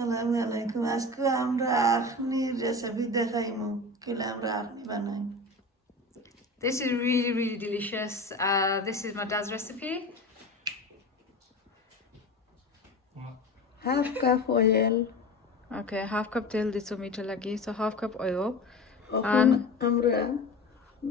আসসালামু আলাইকুম আজকে আমরা আখনির রেসিপি দেখাইমু কিলা আমরা আখনি বানাই This is really, really delicious. This is my dad's recipe. Half cup oil Okay, half cup tel diso meter lagi, so half cup oil. এখন আমরা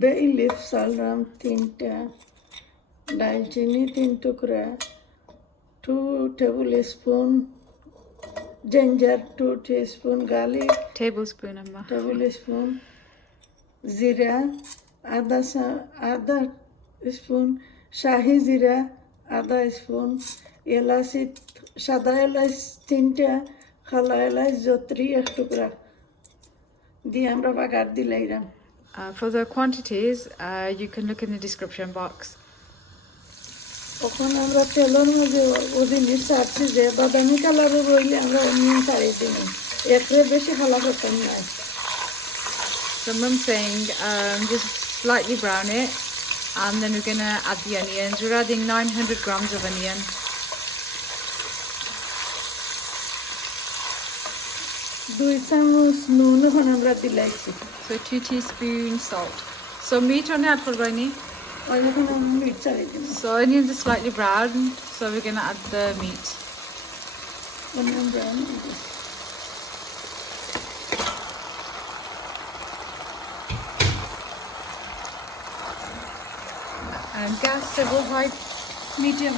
বে লিফ সালরাম 3টা দালচিনি 3 টুকরা 2 table spoon ginger 2 teaspoon garlic Tablespoon amma. tablespoon zeera आधा spoon शाही जीरा आधा spoon एलाची सादा एलाच 3টা খালা এলাচ জত্রি 1 টুকরা দিয়ে আমরা বাগার দিলাইরাম For the quantities, you can look in the description box. এখন আমরা তেলের মধ্যে ওদিনই ছাড়ছি যে বাদামি কালারের রইলে আমরা অনিয়ন ছাড়িয়ে দিই একরে বেশি খালা করতাম না So mum's saying just slightly brown it, and then we're gonna add the onions. We're adding 900 grams of onion. দুই চামচ নুন এখন আমরা দিলাইছি So 2 teaspoons salt. So meat on add for Raini. ওই এখন আমরা মিট ছাড়িয়ে দিই So onions are slightly brown, so we're gonna add the meat. Onion brown And gas level high, medium.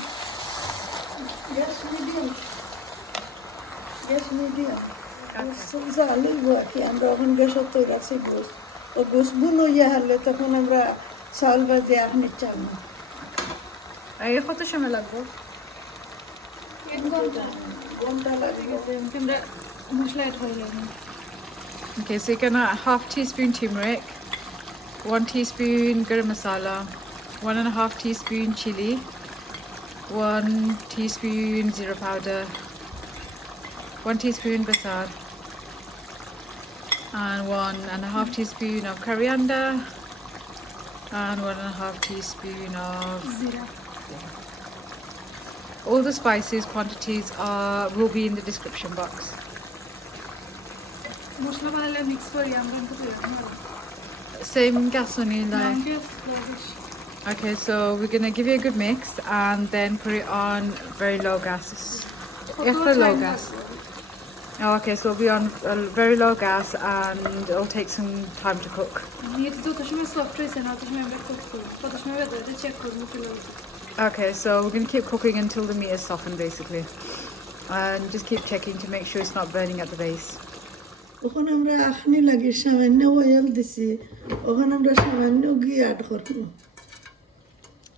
Gas medium জালি কি আমরা এখন গ্যাসের তৈরি রাখছি গোস ও গোস বুনো ইয়া হলে তখন আমরা চাউল বাজে আপনি চাল না এই কত সময় লাগবে? 1 ঘন্টা লাগে গেছে আমরা মশলা এড হয়ে যাবে। Okay, so you're gonna half teaspoon turmeric, 1 teaspoon garam masala, 1.5 teaspoon chilli, 1 teaspoon zeera powder, 1 teaspoon basar, and 1.5 teaspoon of coriander, and 1.5 teaspoon of জিরা all the spices quantities will be in the description box. মশলা বানালে mix করি আমরা কিন্তু Same gas on it, like. Okay, so we're gonna give it a good mix and then put it on very low gas. Extra low gas. Oh, okay, so it'll be on a very low gas and it'll take some time to cook. Okay, so we're gonna keep cooking until the meat is softened, basically, and just keep checking to make sure it's not burning at the base. ওখানে আমরা আখনি লাগি সামান্য oil দিছি ওখানে আমরা সামান্য ঘি add করব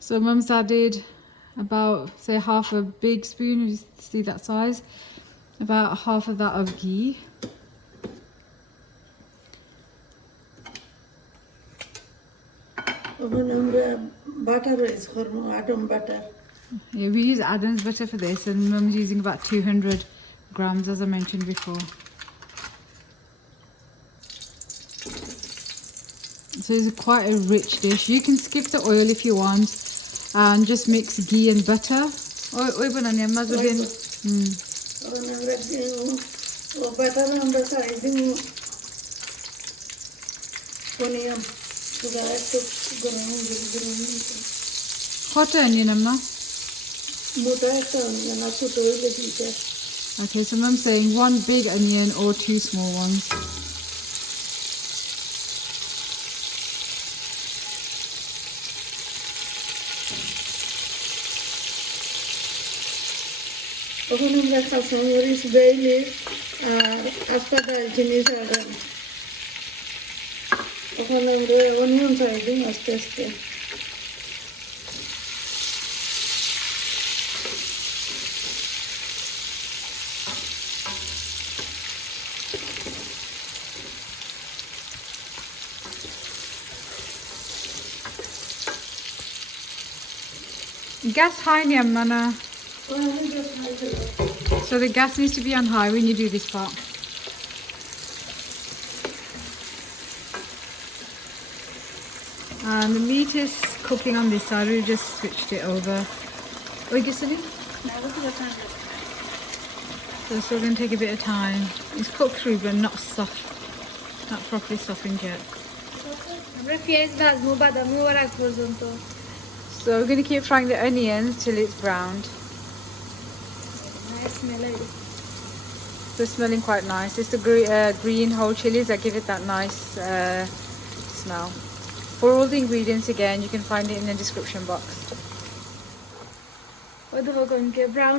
So mum's added about, say, half a big spoon, you see that size, about half of that of ghee. ওখানে আমরা বাটার রাইস করব atom butter Yeah, we use Adam's butter for this, and mum's using about 200 grams, as I mentioned before. So it's quite a rich dish. You can skip the oil if you want and just mix ghee and butter. Oy banana mazudin. ওখানে আমরা ও butter আমরা ছাড়িয়ে দিই onion সুগা একটু গরম Hot onion, amma. মোটা একটা অনিয়ন আর ছোট হইলে দিতে Okay, so mum's saying 1 big onion or 2 small ones. ওখানে আমরা কাঁচামরিচ বেইলি আর আস্তা দালচিনি ছাড়ান ওখানে আমরা অনিয়ন ছাড়িয়ে দিই আস্তে আস্তে Gas high, mana. So the gas needs to be on high when you do this part. And the meat is cooking on this side. We just switched it over. Oi, Gisani? So it's still going to take a bit of time. It's cooked through but not soft, not properly softened yet. So we're going to keep frying the onions till it's browned. Nice smell. They're smelling quite nice. It's the green whole chilies that give it that nice smell. For all the ingredients again, you can find it in the description box. Brown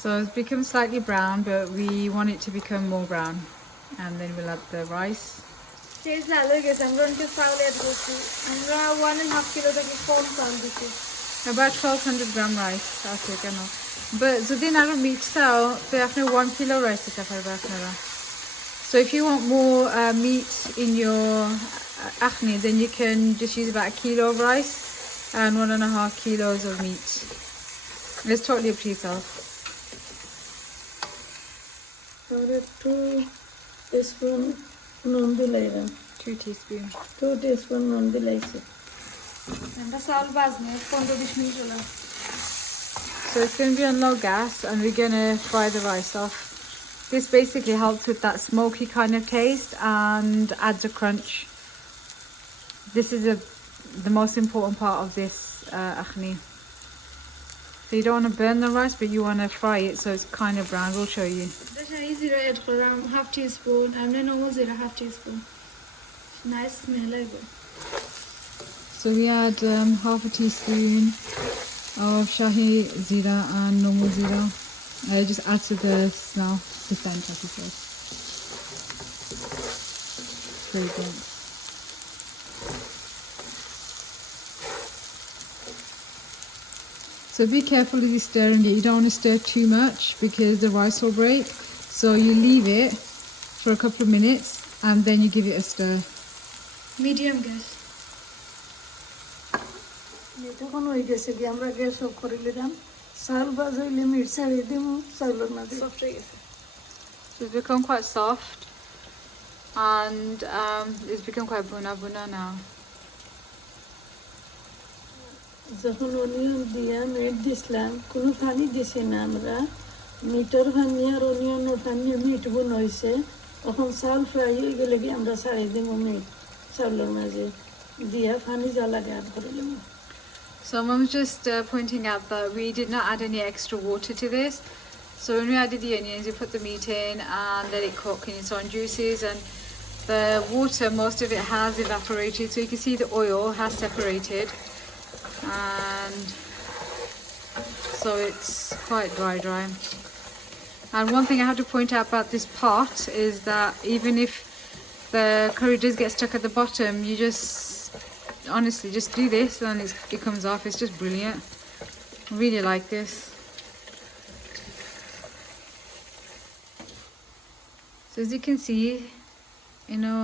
So it's become slightly brown, but we want it to become more brown. And then we'll add the rice. Taste lalo gese আমরা অনেকে চাউল add করছি আমরা 1.5 kilo থেকে কম চাউল দিছি About 1200 gram rice. That's it, no. But Zudin aro meat sao, so after 1 kilo rice is after. So if you want more meat in your akhni, then you can just use about 1 kilo of rice and 1.5 kilos of meat. It's totally up to yourself. আমরা 2 teaspoon নুন দিলাম 2 teaspoons. 2 teaspoon নুন দিলাইছি আমরা চাউল ভাজনে 15-20 minute হলো So it's going to be on low gas and we're going to fry the rice off. This basically helps with that smoky kind of taste and adds a crunch. This is the most important part of this akhni. So you don't want to burn the rice, but you want to fry it so it's kind of brown. We'll show you. This shahi zeera add করলাম half teaspoon and then normal zeera half teaspoon. Nice smell like So we add half a teaspoon of shahi zeera and normal zeera. It just adds to the smell, the scent, like you said. Fragrant. So be careful as you're stirring it. You don't want to stir too much because the rice will break. So you leave it for a couple of minutes and then you give it a stir. medium gas. যখন হয়ে গেছে কি আমরা gas off করে নিলাম চাল ভাজাইলে meet ছাড়িয়ে দিম চাউলের মাঝে Soft হয়ে গেছে So it's become quite soft and it's become quite buna now. যখন অনিয়ন দিয়া মেট দিছিলাম কোনো পানি দিছি না আমরা মিটর পানি আর অনিয়নের পানি মিট বোন হয়েছে তখন চাউল ফ্রাই হয়ে গেলে কি আমরা ছাড়িয়ে দিব মিট চাউলের মাঝে দিয়া পানি জ্বালাকে আড করে নেব So Mum's just pointing out that we did not add any extra water to this. So when we added the onions, we put the meat in and let it cook in its own juices, and the water, most of it has evaporated. So you can see the oil has separated, and so it's quite dry. And one thing I have to point out about this pot is that even if the curry does get stuck at the bottom, you just honestly just do this and it comes off. It's just brilliant. I really like this. So as you can see, you know,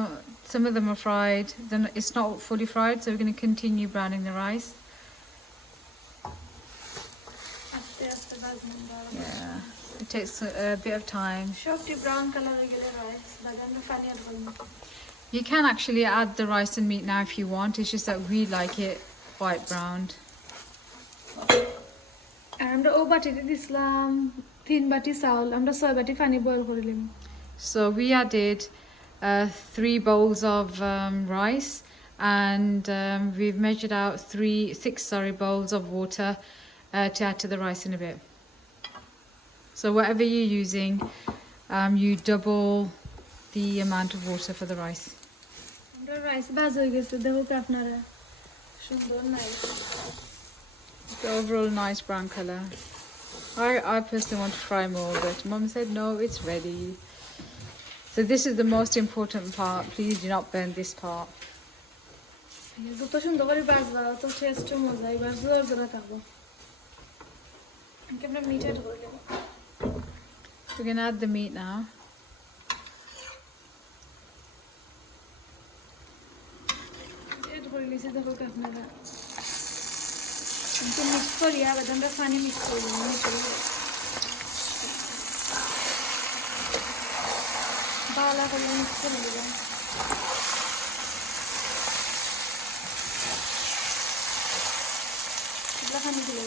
some of them are fried, then it's not fully fried, so we're going to continue browning the rice. আস্তে আস্তে ভাজবেন Yeah, it takes a bit of time. সবটি brown colour হয়ে গেলে rice বাদাম পানি add করব You can actually add the rice and meat now if you want. It's just that we like it quite browned. আর আমরা ও বাটিতে দিছিলাম 3 বাটি চাউল আমরা 6 বাটি পানি বয়েল করে নিলাম So we added 3 bowls of rice, and we've measured out 6 bowls of water to add to the rice in a bit. So whatever you're using, you double the amount of water for the rice. আমরা rice ভাজ হয়ে গেছে দেখো কি আপনারা সুন্দর nice The overall nice brown color. I personally want to fry more, but Mum said no, it's ready. So this is the most important part. Please do not burn this part. যত সুন্দর করে ভাজবা তত test মজা এবার জোর জোরে থাকবো আমরা মিট অ্যাড করে দেব We're going to add the meat now. Add করে নিয়েছি দেখো কি আপনারা কিন্তু মিক্স করিয়া বাদামটা পানি মিক্স করে দিই ভালো করে মিক্স করে দিলাম এগুলো পানি দিলে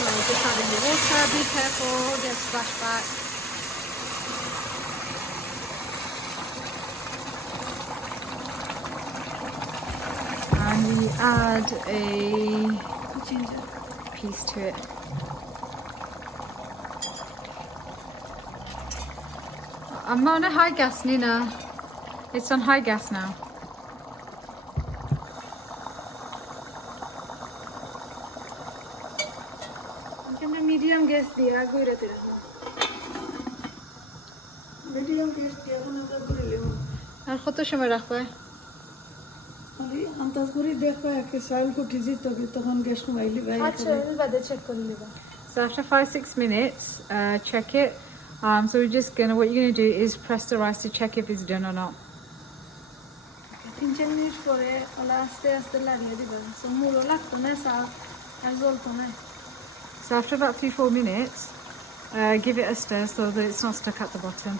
So just adding the water, be careful, get splashed back. And we add a Ginger. piece to it. I'm on a high gas, Nina. It's on high gas now. আমরা মিডিয়াম গ্যাস দিয়ে গইরাতে রাখবো medium gas দিয়ে এখন আমরা করে নেব আর কত সময় রাখবে? খালি আন্দাজ করে দেখবা একে চাউল ফুটি যেত তখন গ্যাস কমাইলি ভাই আচ্ছা আমি বাদে চেক করে নিব So after 5-6 minutes, check it. So we're just gonna, what you're gonna do is press the rice to check if it's done or not. 3-4 minute পরে ওলা আস্তে আস্তে লাগিয়ে দিবেন সো মুড়ো লাগতো না সাল আর জ্বলতো না So after about 3-4 minutes, give it a stir so that it's not stuck at the bottom.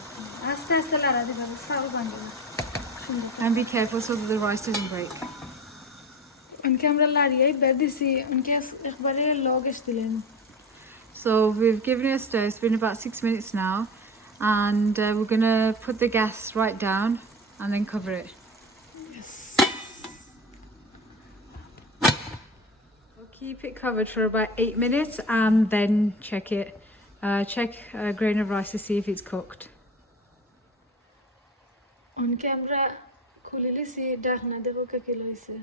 আস্তে আস্তে লাগা দিবেন সাল বানবে And be careful so that the rice doesn't break. উনকে আমরা লাড়িয়ে বের দিছি উনকে একবারে লো গ্যাস দিলেন So we've given it a stir, it's been about 6 minutes now. And we're gonna put the gas right down and then cover it. We'll keep it covered for about 8 minutes and then check it. Check a grain of rice to see if it's cooked. উনকে আমরা খুলে লিছি ঢাকনা দেব কে লইছে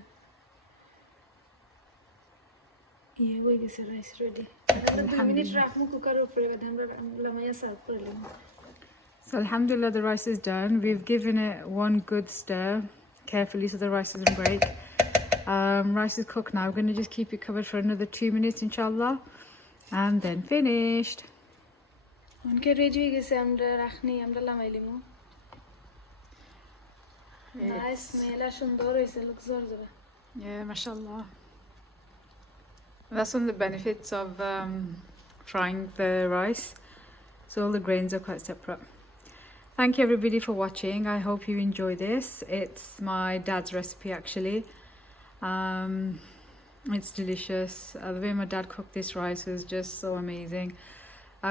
ইয়ে হয়ে গেছে rice ready আমরা 2 minute রাখবো কুকারের উপরে বাদে আমরা লামাইয়া সার্ভ করে নেব So alhamdulillah, the rice is done. We've given it one good stir carefully so the rice doesn't break. Rice is cooked now. We're going to just keep it covered for another 2 minutes inshallah and then finished. উনকে ready হয়ে গেছে আমরা রাখনি আমরা লামাই লিমু nice মেলা সুন্দর হইছে look জোরজোরা Yeah, mashallah. That's one of the benefits of frying the rice. So all the grains are quite separate. Thank you everybody for watching. I hope you enjoy this. It's my dad's recipe actually. It's delicious. The way my dad cooked this rice was just so amazing.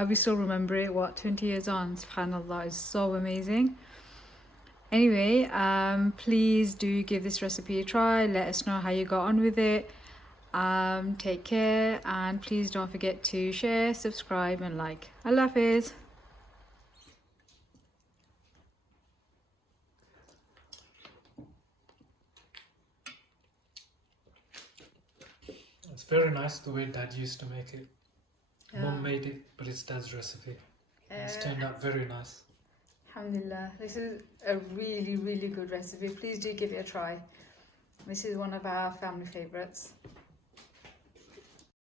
We still remember it, what, 20 years on? SubhanAllah, it's so amazing. Anyway, please do give this recipe a try. Let us know how you got on with it. Take care and please don't forget to share, subscribe and like. Allah Hafiz. It's very nice the way Dad used to make it. Mum made it, but it's Dad's recipe. It's turned out very nice. Alhamdulillah, this is a really good recipe. Please do give it a try. This is one of our family favorites.